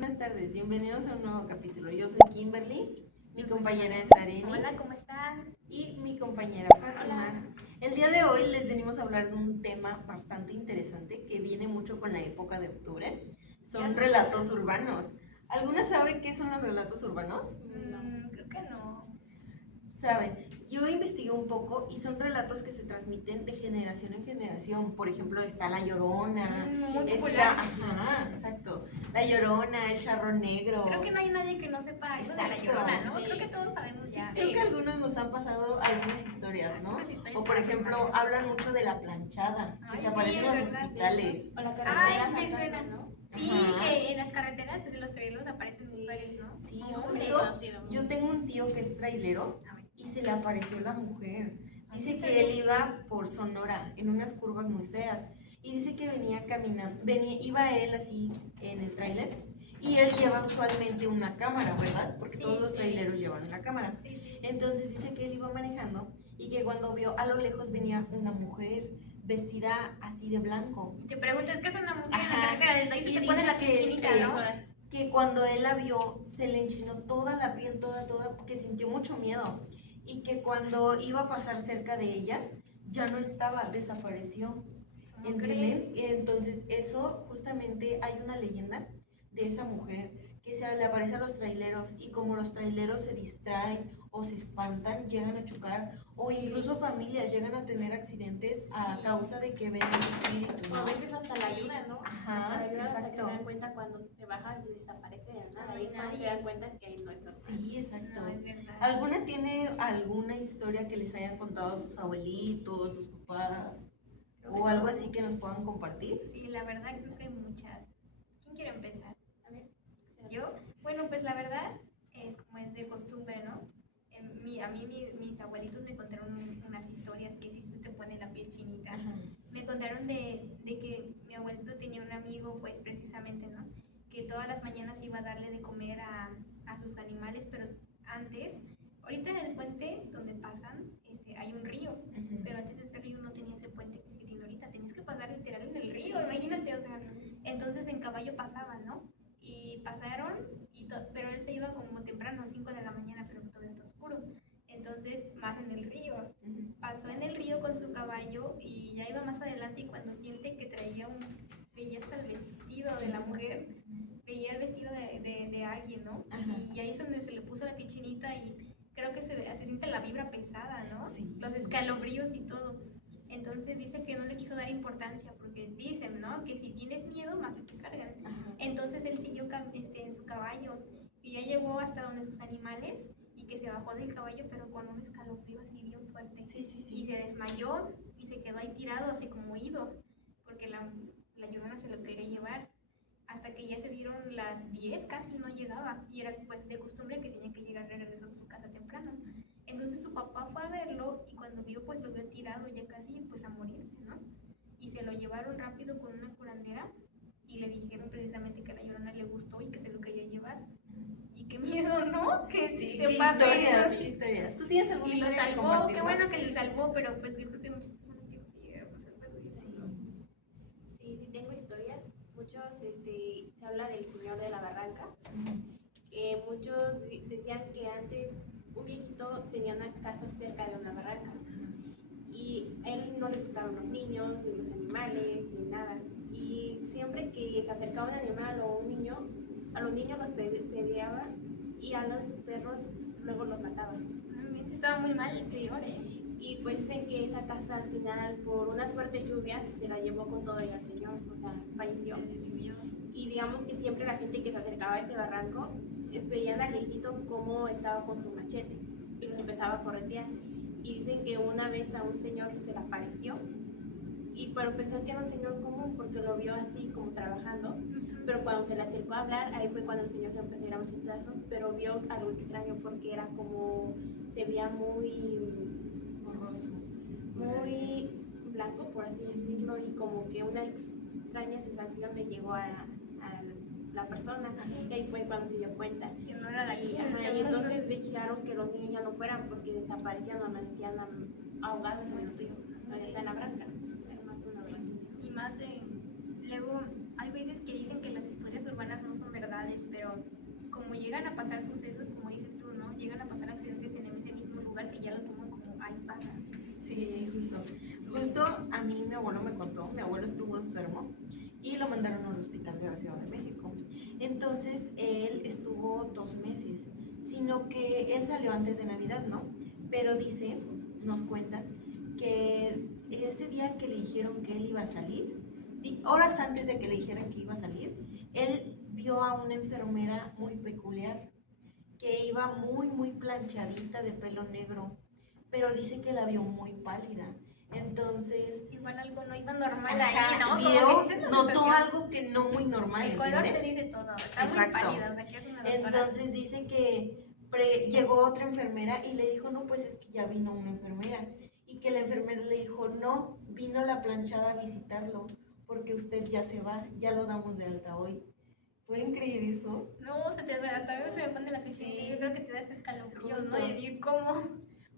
buenas tardes, bienvenidos a un nuevo capítulo. Yo soy Kimberly, mi compañera es Areni. Hola, ¿cómo están? Y mi compañera Fátima. Hola. El día de hoy les venimos a hablar de un tema bastante interesante que viene mucho con la época de octubre. Son relatos urbanos. ¿Alguna sabe qué son los relatos urbanos? Creo que no. Saben, yo investigué un poco y son relatos que se transmiten de generación en generación. Por ejemplo, está La Llorona. Muy está, popular. ajá, exacto. La Llorona, El Charro Negro. Creo que no hay nadie que no sepa eso de La Exacto, Llorona, ¿no? sí. Creo que todos sabemos ya. Creo que algunos nos han pasado algunas historias, ¿no? Algunas historias O por ejemplo, paranormales. hablan mucho de la planchada, que Ay, se aparece sí, en es los verdad. hospitales. O la carretera Ay, me fantasma, suena. ¿no? Sí, Ajá. que en las carreteras de los traileros aparecen mujeres, ¿no? Sí, Hombres. justo. Yo tengo un tío que es trailero A ver. y se le apareció la mujer. Dice Ay, que él iba por Sonora en unas curvas muy feas y dice que venía caminando, iba él así en el tráiler y él lleva usualmente una cámara, ¿verdad? Porque Sí, todos los sí. traileros llevan una cámara. Sí, sí. Entonces dice que él iba manejando y que cuando vio a lo lejos venía una mujer vestida así de blanco. Y te preguntas, ¿qué es una mujer en Ajá. la carretera? Desde ahí se Y te pone dice la que piel chinita, ¿no? que cuando él la vio se le enchinó toda la piel, toda, porque sintió mucho miedo y que cuando iba a pasar cerca de ella ya no estaba, desapareció. ¿Cómo ¿Entienden? Entonces eso justamente hay una leyenda de esa mujer que se le aparece a los traileros y como los traileros se distraen o se espantan, llegan a chocar o incluso familias llegan a tener accidentes a causa de que ven ese espíritu, O a ¿no? veces hasta la ayuda, ¿no? Ajá, Hasta la ayuda hasta que exacto. se dan cuenta cuando se baja y desaparece de la nada. No hay Ahí es cuando se nadie. dan cuenta que ahí no es normal. Sí, exacto. No, es verdad. ¿Alguna tiene alguna historia que les hayan contado sus abuelitos, sus papás Creo que o algo no. así que nos puedan compartir? Sí, la verdad creo que hay muchas. ¿Quién quiere empezar? A ver. ¿Yo? Bueno, pues la verdad es como es de costumbre, ¿no? Mis abuelitos me contaron unas historias que sí se te pone la piel chinita. Ajá. Me contaron de que mi abuelito tenía un amigo, pues precisamente, ¿no? Que todas las mañanas iba a darle de comer a sus animales, pero antes, ahorita en el puente donde pasan, hay un río, pero antes este río no tenía ese puente que tiene ahorita, tenías que pasar literal en el río, imagínate, o sea, entonces en caballo pasaban, ¿no? Y pasaron, pero él se iba como temprano, 5 de la mañana, pero todavía está oscuro. Entonces, más en el río. Pasó en el río con su caballo y ya iba más adelante y cuando siente que veía hasta el vestido de la mujer, veía el vestido de alguien, ¿no? Ajá. Y ahí es donde se le puso la pichinita y creo que se siente la vibra pesada, ¿no? Sí. Los escalofríos y todo. Entonces dice que no le quiso dar importancia porque dicen, ¿no? Que si tienes miedo, más se te cargan. Ajá. Entonces él siguió en su caballo y ya llegó hasta donde sus animales y que se bajó del caballo pero con un escalofrío así bien fuerte. Sí, sí, Y sí. se desmayó y se quedó ahí tirado así como oído porque la Llorona se lo quería llevar. Hasta que ya se dieron las 10 casi no llegaba y era pues de costumbre que tenía que llegar regresó a su casa temprano. Entonces su papá fue a verlo y cuando vio pues lo vio tirado ya casi pues a morirse, ¿no? Y se lo llevaron rápido con una curandera y le dijeron precisamente que a la Llorona le gustó y que se lo quería llevar. Y qué miedo, ¿no? Que Sí, te qué pase historias, eso. qué historias. ¿Tú tienes alguna Y lo historia que salvó, qué compartirnos? bueno que lo salvó, pero pues yo creo que hay muchas personas que no se llegaron a salvar de eso. Sí, tengo historias. Muchos, se habla del Señor de la Barranca. Muchos decían que antes un viejito tenía una casa cerca de una barranca y a él no le gustaban los niños, ni los animales, ni nada. Y siempre que se acercaba un animal o un niño, a los niños los peleaba y a los perros luego los mataba. Realmente estaba muy mal el señor, ¿eh? Y pues dicen que esa casa al final, por unas fuertes lluvias, se la llevó con todo y al señor, o sea, falleció. Se desvivió. Y digamos que siempre la gente que se acercaba a ese barranco veían al viejito cómo estaba con su machete y los empezaba a corretear. Y dicen que una vez a un señor se le apareció, pero pensó que era un señor común porque lo vio así como trabajando. Pero cuando se le acercó a hablar, ahí fue cuando el señor se empezó a ir a machetazos, pero vio algo extraño porque era como, se veía muy Borroso. muy blanco, por así decirlo, y como que una extraña sensación le llegó a la persona, y ahí fue cuando se dio cuenta. Que no era la Y, niña. y entonces dejaron que los niños ya no fueran porque desaparecían o amanecían ahogados en el río, donde está la branca. Y más luego hay veces que dicen que las historias urbanas no son verdades, pero pasar sucesos, como dices tú, ¿no? Llegan a pasar accidentes en ese mismo lugar que ya lo toman como ahí pasa. Sí, justo. Justo a mí mi abuelo me contó, mi abuelo estuvo enfermo y lo mandaron al hospital de la Ciudad de México. Entonces él estuvo 2 meses, sino que él salió antes de Navidad, ¿no? Pero dice, nos cuenta, que ese día que le dijeron que él iba a salir, horas antes de que le dijeran que iba a salir, él vio a una enfermera muy peculiar, que iba muy planchadita de pelo negro, pero dice que la vio muy pálida. Entonces, Igual algo no iba normal ajá, ahí, ¿no? notó algo que no muy normal, el color ¿entiendes? te dice todo, está muy Exacto. pálida, o sea, que es una doctora. Entonces dice que llegó otra enfermera y le dijo, no, pues es que ya vino una enfermera. Y que la enfermera le dijo, no, vino la planchada a visitarlo, porque usted ya se va, ya lo damos de alta hoy. ¿Pueden creer eso? No, hasta a mí se me pone la piel, Sí. yo creo que te das escalofríos, Justo. ¿no? Y digo, ¿cómo?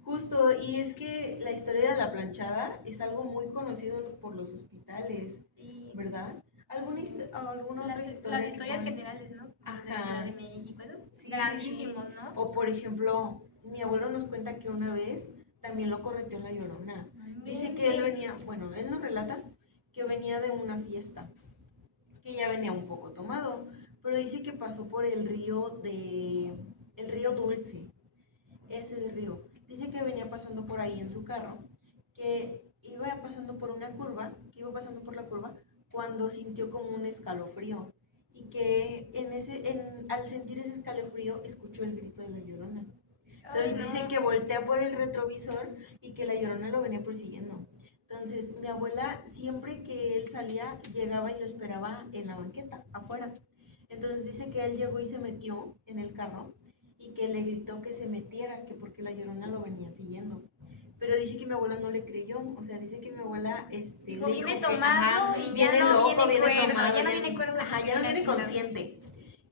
Justo, y es que la historia de la planchada es algo muy conocido por los hospitales, Sí. ¿verdad? ¿Alguna otra historia? Las historias generales, ¿no? Ajá. De México, esos Sí, grandísimos, sí. ¿no? O por ejemplo, mi abuelo nos cuenta que una vez también lo correteó la Llorona. Dice que él venía, bueno, él nos relata que venía de una fiesta, que ya venía un poco tomado, pero dice que pasó por el río Dulce, ese de río. Dice que venía pasando por ahí en su carro, que iba pasando por una curva, cuando sintió como un escalofrío y que al sentir ese escalofrío escuchó el grito de la Llorona. Entonces dice que voltea por el retrovisor y que la Llorona lo venía persiguiendo. Entonces mi abuela, siempre que él salía, llegaba y lo esperaba en la banqueta, afuera. Entonces dice que él llegó y se metió en el carro y que le gritó que se metiera, que porque la Llorona lo venía siguiendo. Pero dice que mi abuela no le creyó, o sea, dice que mi abuela Digo, le viene dijo que, tomado y viene ya no loco, viene viene cuerdo, tomado, ya no viene cuerdo. ajá, ya no viene consciente.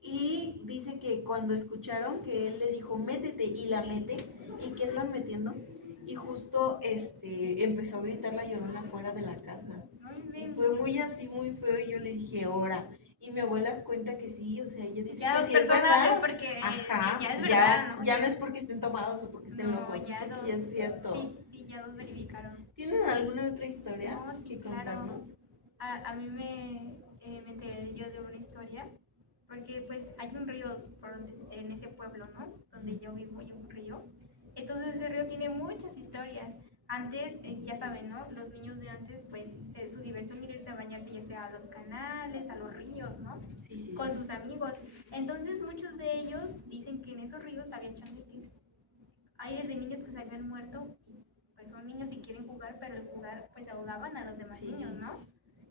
Y dice que cuando escucharon que él le dijo, métete, y la mete, y que se iban metiendo, y justo empezó a gritar la Llorona fuera de la casa. Y fue muy así, muy feo, y yo le dije, ahora. Y mi abuela cuenta que sí, o sea, ella dice ya que dos sí es personas verdad. es porque Ajá, ya es verdad, ¿no? ya no es porque estén tomados o porque estén locos, es porque dos, ya es cierto. Sí, ya dos verificaron. ¿Tienen alguna otra historia No, sí, que claro. contarnos? A mí me enteré yo de una historia, porque pues hay un río en ese pueblo, ¿no? Donde yo vivo, hay un río. Entonces ese río tiene muchas historias. Antes, ya saben, ¿no? Los niños de antes, pues su diversión era irse a bañarse ya sea a los canales, a los ríos, ¿no? Sí. Con sus amigos. Entonces muchos de ellos dicen que en esos ríos había changuitos. Hay desde niños que se habían muerto, y pues son niños y quieren jugar, pero al jugar pues ahogaban a los demás niños, ¿no?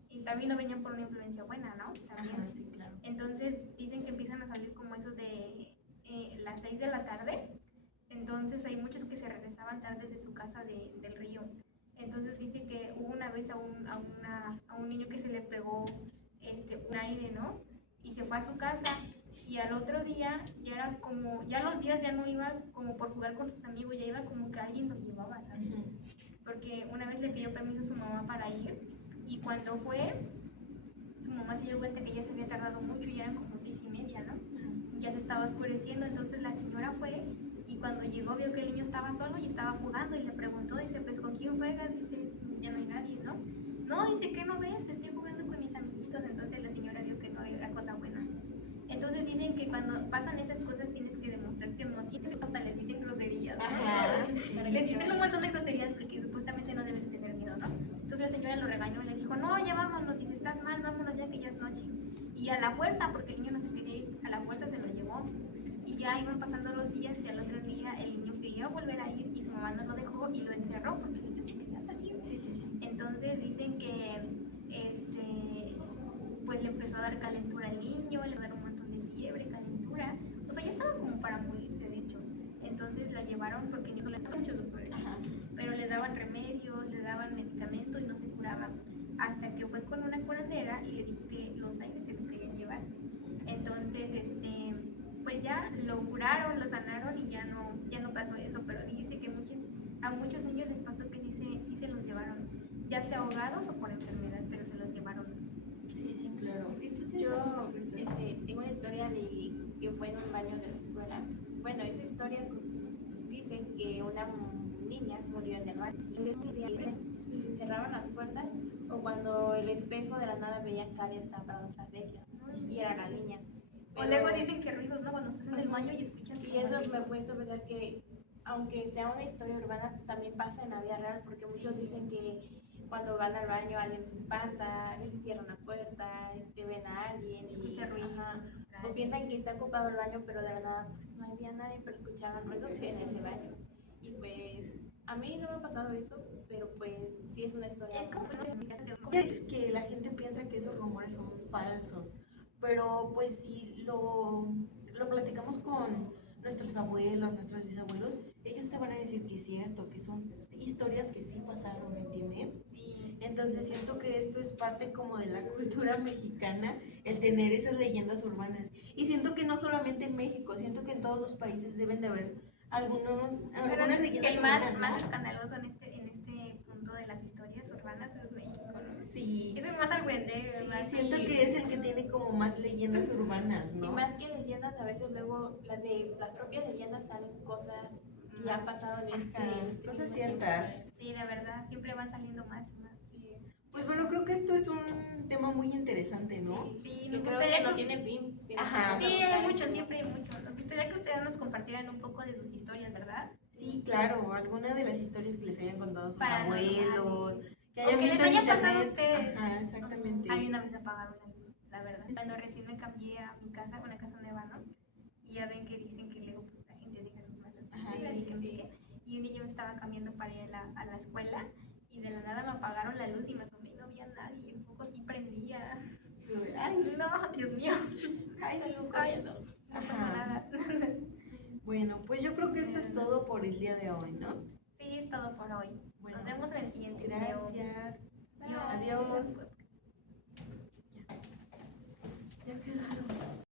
Y también no venían por una influencia buena, ¿no? También. Ajá, sí, claro. Entonces dicen que empiezan a salir como eso de las 6 de la tarde. Entonces hay muchos que se regresaban tarde de su casa del río. Entonces dice que hubo una vez a un niño que se le pegó un aire, ¿no? Y se fue a su casa. Y al otro día ya era como, ya los días ya no iba como por jugar con sus amigos, ya iba como que alguien lo llevaba, ¿sabes? Porque una vez le pidió permiso a su mamá para ir, y cuando fue, su mamá se dio cuenta que ya se había tardado mucho, y eran como 6:30, ¿no? Ya se estaba oscureciendo, entonces la señora fue, y cuando llegó vio que el niño estaba solo y estaba jugando, y le preguntó, dice, pues ¿con quién juegas? Dice, ya no hay nadie, ¿no? No, dice, ¿qué no ves? Estoy jugando con mis amiguitos. Entonces la señora vio que no era cosa buena. Entonces dicen que cuando pasan esas cosas tienes que demostrar que no tienes, hasta les dicen groserías, ¿no? Ajá, sí. Les dicen un montón de groserías porque supuestamente no debes de tener miedo, ¿no? Entonces la señora lo regañó y le dijo, no, ya vámonos, dice, estás mal, vámonos ya que ya es noche. Y a la fuerza, porque el niño no se quería ir, a la fuerza se lo llevó. Y ya iban pasando los días, y al otro día el niño quería volver a ir y su mamá no lo dejó y lo encerró porque el niño se quería salir. Sí. Entonces dicen que pues le empezó a dar calentura al niño, le dar un montón de fiebre, calentura. O sea, ya estaba como para morirse, de hecho. Entonces la llevaron porque el niño le daban muchos doctores, pero le daban remedios, le daban medicamentos y no se curaba. Hasta que fue con una curandera y le dijo que los aires se los querían llevar. Entonces, pues ya lo curaron, lo sanaron y ya no pasó eso. Pero dice que a muchos niños les pasó que sí se los llevaron, ya sea ahogados o por enfermedad, pero se los llevaron. Sí, claro. Yo tengo una historia de que fue en un baño de la escuela. Bueno, esa historia dice que una niña murió en el baño. Y se cerraban las puertas o cuando el espejo de la nada veía que alguien estaba parado tras de ella y era la niña. O luego dicen que ruidos, ¿no? Cuando estás en el baño y escuchas. Y eso me puede pensar que, aunque sea una historia urbana, también pasa en la vida real, porque muchos dicen que cuando van al baño alguien se espanta, les cierran la puerta, ven a alguien y Escucha ruidos. o piensan que está ocupado el baño, pero de la nada pues no había nadie, pero escuchaban ruidos en ese baño. Y pues a mí no me ha pasado eso, pero pues sí es una historia. Es como Es que la gente piensa que esos rumores son falsos, pero pues si lo platicamos con nuestros abuelos, nuestros bisabuelos, ellos te van a decir que es cierto, que son historias que sí pasaron, ¿entienden? Sí. Entonces siento que esto es parte como de la cultura mexicana, el tener esas leyendas urbanas. Y siento que no solamente en México, siento que en todos los países deben de haber algunas leyendas el urbanas, más ¿no? escandaloso en este punto de las historias urbanas es México, ¿no? Sí. Es el más argüendero, más Siento que es el que tiene como más leyendas urbanas, Y ¿no? más que leyendas, a veces luego las propias leyendas salen cosas que ya han pasado en Ajá, cosas ciertas. Sí, la verdad, siempre van saliendo más y más. Pues bueno, creo que esto es un tema muy interesante, ¿no? Sí, Yo me creo gustaría que no que tiene fin. Ajá. sí, hay mucho, siempre hay mucho. Nos gustaría que ustedes nos compartieran un poco de sus historias, ¿verdad? Sí, claro, alguna de las historias que les hayan contado sus Paranormales. abuelos, que O hayan que les visto en haya pasado a internet. ustedes. Ajá, exactamente. A mí una vez me apagaron la luz, la verdad. Cuando recién me cambié a mi casa, una casa nueva, ¿no? Y ya ven que dicen que luego pues, la gente deja sus manos. Ajá, Sí. Y un día yo me estaba cambiando para ir a la escuela y de la nada me apagaron la luz y me asomé y no había nadie. Y un poco sí prendía. Ay, No, Dios mío. ay, Salgo Ay, corriendo. no pasó Ajá. nada. Bueno, pues yo creo que esto es todo por el día de hoy, ¿no? Sí, es todo por hoy. Bueno, Nos vemos en el siguiente video. gracias. Bye. Adiós. Ya quedaron.